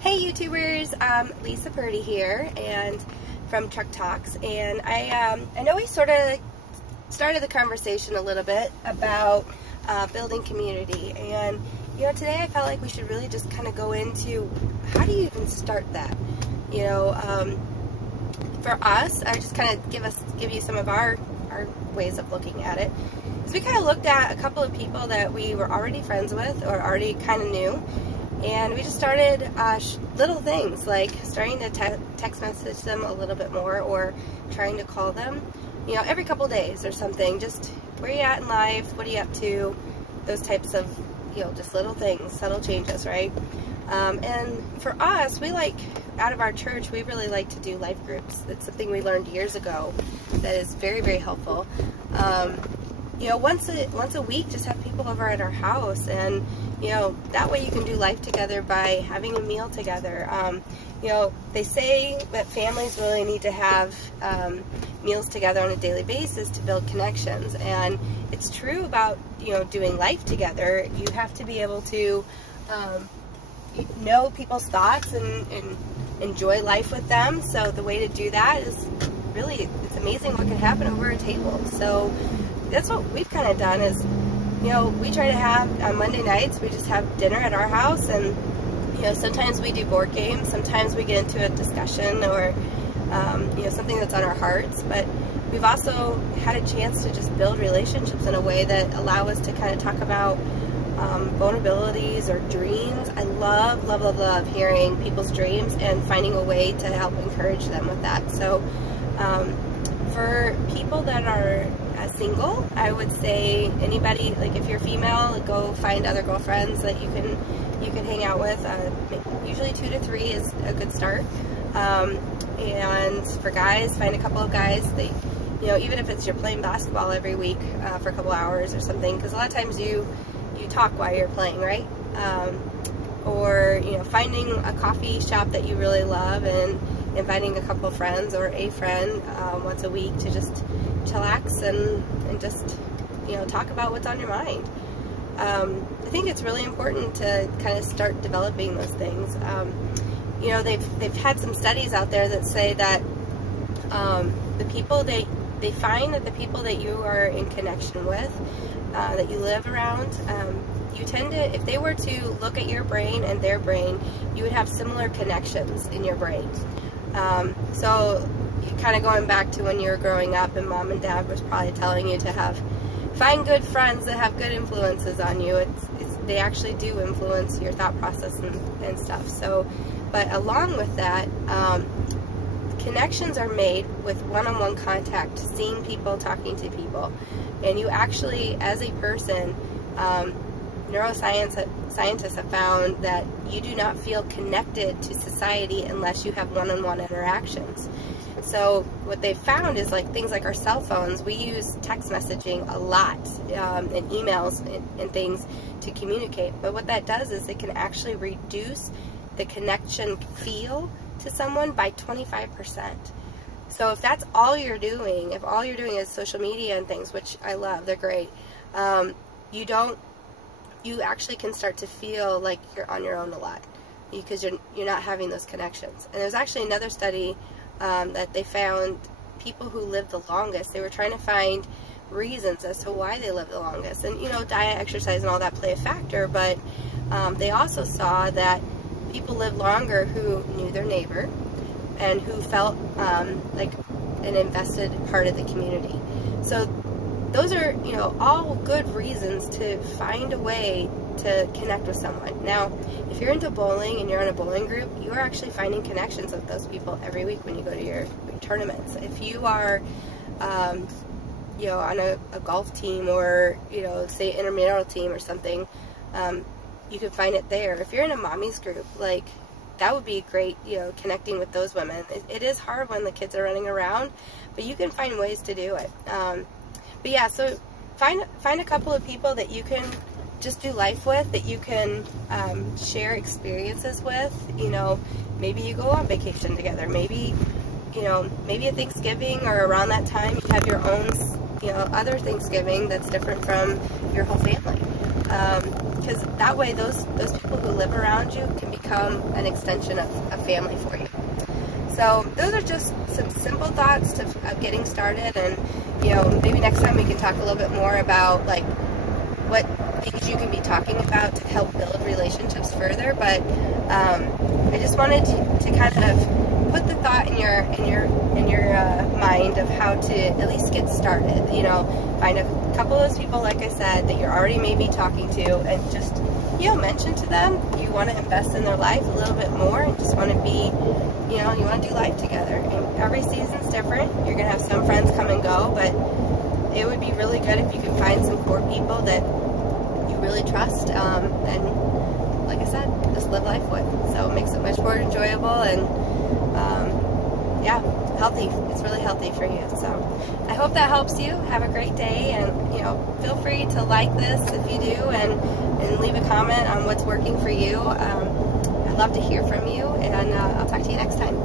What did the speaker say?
Hey YouTubers, Lisa Purdy here and from Truck Talks, and I know we sort of started the conversation a little bit about building community, and today I felt like we should really just kind of go into how do you even start that. For us, I just kind of give you some of our ways of looking at it. Is we kind of looked at a couple of people that we were already friends with or already kind of knew. And we just started little things like starting to text message them a little bit more, or trying to call them, every couple days or something. Just where you at in life, what are you up to, those types of, just little things, subtle changes, right? And for us, out of our church, we really like to do life groups. That's something we learned years ago that is very, very helpful. Once a week, just have people over at our house, and that way you can do life together by having a meal together. They say that families really need to have meals together on a daily basis to build connections, and it's true about doing life together. You have to be able to know people's thoughts and enjoy life with them. So the way to do that is really, it's amazing what can happen over a table. So that's what we've kind of done is, we try to have, on Monday nights, we just have dinner at our house, and, sometimes we do board games, sometimes we get into a discussion or, something that's on our hearts, but we've also had a chance to just build relationships in a way that allow us to kind of talk about vulnerabilities or dreams. I love, love, love, love hearing people's dreams and finding a way to help encourage them with that. So, for people that are single, I would say anybody, like if you're female, go find other girlfriends that you can hang out with. Usually 2 to 3 is a good start. And for guys, find a couple of guys that, even if it's you're playing basketball every week for a couple hours or something, because a lot of times you talk while you're playing, right? Or finding a coffee shop that you really love and inviting a couple of friends or a friend once a week to just chillax and just talk about what's on your mind. I think it's really important to kind of start developing those things. They've had some studies out there that say that they find that the people that you are in connection with, that you live around, you tend to, if they were to look at your brain and their brain, you would have similar connections in your brain. So kind of going back to when you were growing up and mom and dad was probably telling you to find good friends that have good influences on you. They actually do influence your thought process and stuff. So, but along with that, connections are made with one-on-one contact, seeing people, talking to people. And you actually, as a person, scientists have found that you do not feel connected to society unless you have one-on-one interactions. So what they've found is things like our cell phones, we use text messaging a lot, and emails and things to communicate. But what that does is it can actually reduce the connection feel to someone by 25%. So if that's all you're doing, if all you're doing is social media and things, which I love, they're great, you actually can start to feel like you're on your own a lot because you're not having those connections. And there's actually another study that they found people who live the longest, they were trying to find reasons as to why they live the longest. And diet, exercise, and all that play a factor, but they also saw that people live longer who knew their neighbor and who felt like an invested part of the community. So those are, all good reasons to find a way to connect with someone. Now, if you're into bowling and you're in a bowling group, you are actually finding connections with those people every week when you go to your tournaments. If you are, on a golf team or, say intramural team or something, you can find it there. If you're in a mommy's group, that would be great, connecting with those women. It is hard when the kids are running around, but you can find ways to do it. But yeah, so find a couple of people that you can just do life with, that you can share experiences with. Maybe you go on vacation together. Maybe, maybe at Thanksgiving or around that time you have your own, other Thanksgiving that's different from your whole family. because that way those people who live around you can become an extension of family for you. So those are just some simple thoughts of getting started, and maybe next time we can talk a little bit more about like what things you can be talking about to help build relationships further. But I just wanted to kind of put the thought in your mind of how to at least get started. Find a couple of those people, like I said, that you're already maybe talking to, and just mention to them you want to invest in their life a little bit more, and just want to be, you want to do life together. And every season's different. You're gonna have some friends come and go, but it would be really good if you could find some core people that you really trust, and like I said, just live life with. So it makes it much more enjoyable, and yeah, healthy. It's really healthy for you. So I hope that helps you. Have a great day, and feel free to like this if you do, and leave a comment on what's working for you. I'd love to hear from you, and I'll talk to you next time.